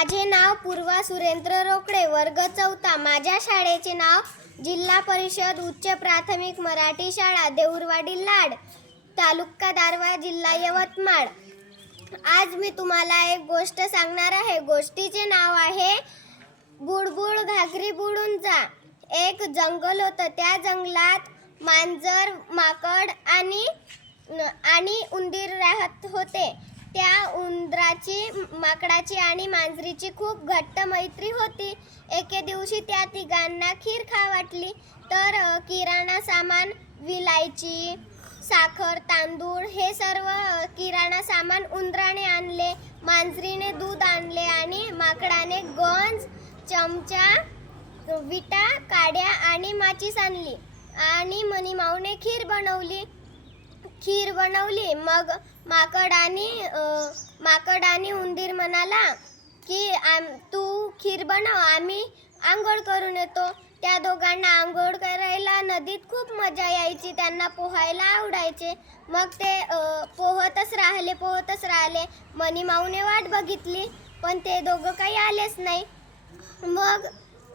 माझे नाव पूर्वा सुरेंद्र रोकडे, वर्ग 4. माझ्या शाळेचे नाव जिल्हा परिषद उच्च प्राथमिक मराठी शाळा देऊरवाडी लाड, तालुका दारव्हा, जिल्हा यवतमाळ. आज मी तुम्हाला एक गोष्ट सांगणार आहे. गोष्टीचे नाव आहे बुडबुड घागरी बुडून जा. एक जंगल होतं. त्या जंगलात मांजर, माकड आणि उंदीर राहत होते. त्या उंदराची, माकडाची आणि मांजरीची खूप घट्ट मैत्री होती. एके दिवशी त्या तिघांना खीर खाऊ वाटली, तर किराणा सामान, विलायची, साखर, तांदूळ हे सर्व किराणा सामान उंदराने आणले. मांजरीने दूध आणले आणि माकडाने गंज, चमचा, विटा, काड्या आणि माचीस आणली. आणि मनीमाऊने खीर बनवली. मग माकड आणि उंदीर म्हणाला की तू खीर बनव, आम्ही आंघोळ करून येतो. त्या दोघांना आंघोळ करायला नदीत खूप मजा यायची. त्यांना पोहायला आवडायचे. मग ते पोहतच राहिले. मनीमाऊने वाट बघितली, पण ते दोघं काही आलेच नाही. मग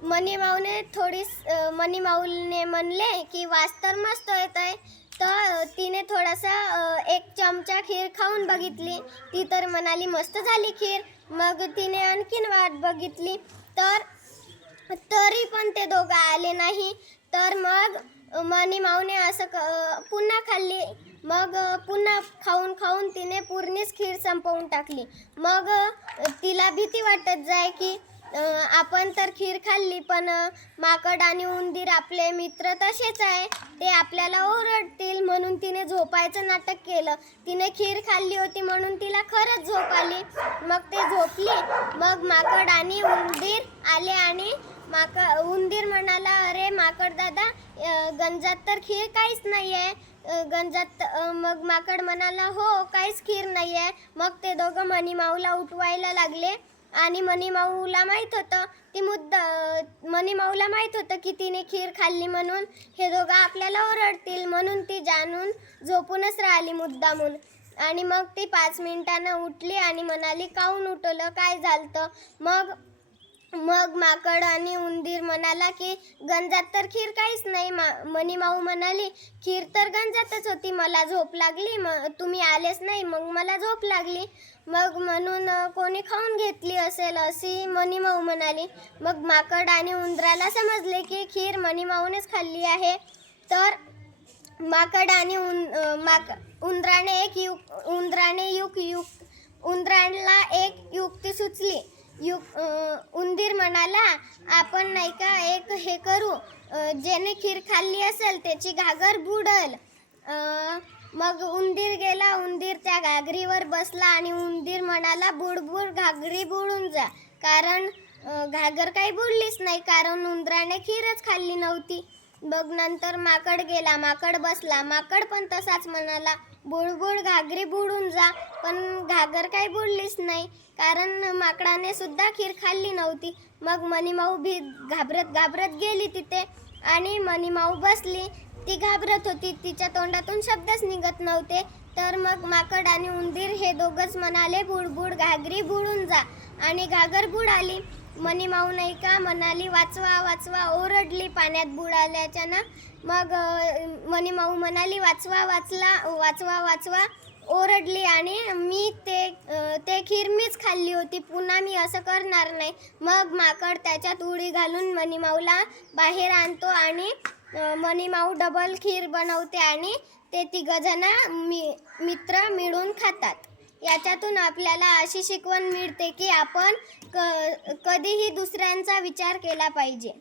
मनीमाऊने म्हणले की वास तर मस्त येत आहे. तर तिने थोडासा एक चमचा खीर खाऊन बघितली. ती तर म्हणाली मस्त झाली खीर. मग तिने आणखीन वाट बघितली, तरी पण ते दोघं आले नाही. तर मग मनीमाऊने असं पुन्हा खाल्ली. मग पुन्हा खाऊन तिने पूर्णच खीर संपवून टाकली. मग तिला भीती वाटत जाय की आपण तर खीर खाल्ली, पण माकड आणि उंदीर आपले मित्र तसेच आहे, ते आपल्याला ओरडतील. म्हणून तिने झोपायचं नाटक केलं. तिने खीर खाल्ली होती म्हणून तिला खरंच झोप आली. मग ते झोपली. मग माकड आणि उंदीर आले आणि उंदीर म्हणाला, अरे माकड दादा, गंजात तर खीर काहीच नाही आहे गंजात. मग माकड म्हणाला, हो, काहीच खीर नाही आहे. मग ते दोघं मनीमाऊला उठवायला लागले. आणि मनीमाऊला माहीत होतं की तिने खीर खाल्ली म्हणून हे दोघं आपल्याला ओरडतील. म्हणून ती जाणून झोपूनच राहिली मुद्दामून. आणि मग ती 5 मिनिटांनं उठली आणि म्हणाली, काहून उठवलं, काय झालतं? मग माकड आणि उंदीर म्हणाला की गंजात तर खीर काहीच नाही. मनीमाऊ म्हणाली, खीर तर गंजातच होती, मला झोप लागली, तुम्ही आलेच नाही, मग मला झोप लागली. मग म्हणून कोणी खाऊन घेतली असेल, अशी मनीमाऊ म्हणाली. मग माकड आणि उंदराला समजले की खीर मनीमाऊनेच खाल्ली आहे. तर माकड आणि उंदराला एक युक्ती सुचली. उंदीर म्हणाला, आपण नाही का एक हे करू, ज्याने खीर खाल्ली असेल त्याची घागर बुडल. मग उंदीर गेला. उंदीर त्या घागरीवर बसला आणि उंदीर म्हणाला, बुडबुड घागरी बुडून जा. कारण घागर काही बुडलीच नाही, कारण उंदराने खीरच खाल्ली नव्हती. मग नंतर माकड गेला. माकड बसला. माकड पण तसाच म्हणाला, बुडबुड घागरी बुडून जा. पण घागर काही बुडलीच नाही, कारण माकडाने सुद्धा खीर खाल्ली नव्हती. मग मनीमाऊ घाबरत गेली तिथे आणि मनीमाऊ बसली. ती घाबरत होती. तिच्या तोंडातून शब्दच निघत नव्हते. तर मग माकड आणि उंदीर हे दोघंच म्हणाले, बुडबुड घागरी बुडून जा. आणि घागर बुडाली. मनीमाऊ नाही का म्हणाली, वाचवा वाचवा, ओरडली पाण्यात बुडाल्याच्यानं. मग मनीमाऊ म्हणाली, वाचवा, ओरडली. आणि मी ते खीर मीच खाल्ली होती, पुन्हा मी असं करणार नाही. मग माकड त्याच्यात उडी घालून मनीमाऊला बाहेर आणतो आणि मनीमाऊ डबल खीर बनवते आणि ते तिघजण मित्र मिळून खातात. याच्यातून आपल्याला अशी शिकवण मिळते की आपण कधीही दुसऱ्यांचा विचार केला पाहिजे.